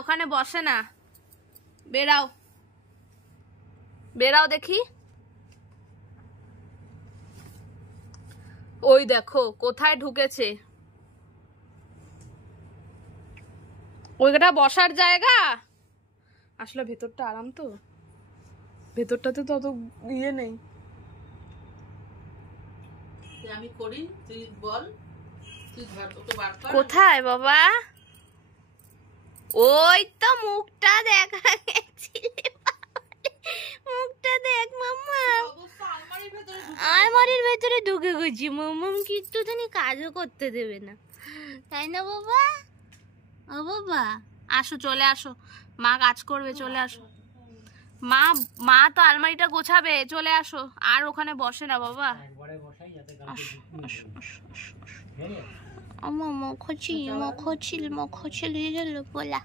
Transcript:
ওখানে বসে না। বেরাও বেরাও দেখি। ওই দেখো কোথায় ঢুকেছে। ওইটা বসার জায়গা। আসলে ভেতরটা আরাম তো, ভেতরটাতে তো অত ইয়ে নেই। আমি করি, তুই বল। তুই ধর, ওকে বার কর। কোথায় বাবা? ওই তো মুখটা দেখা গেছে। মুখটা দেখ মাম্মা, আলমারির ভেতরে ঢুকে গেছি। মাম্মাম কি একটুখানি কাজও করতে দেবে না, তাই না বাবা? ও বাবা আসো, চলে আসো, মা কাজ করবে, চলে আসো। মা মা তো আলমারিটা গোছাবে, চলে আসো। আর ওখানে বসে না বাবা। আমার মুখছিল মুখছিল মুখছিল বলা।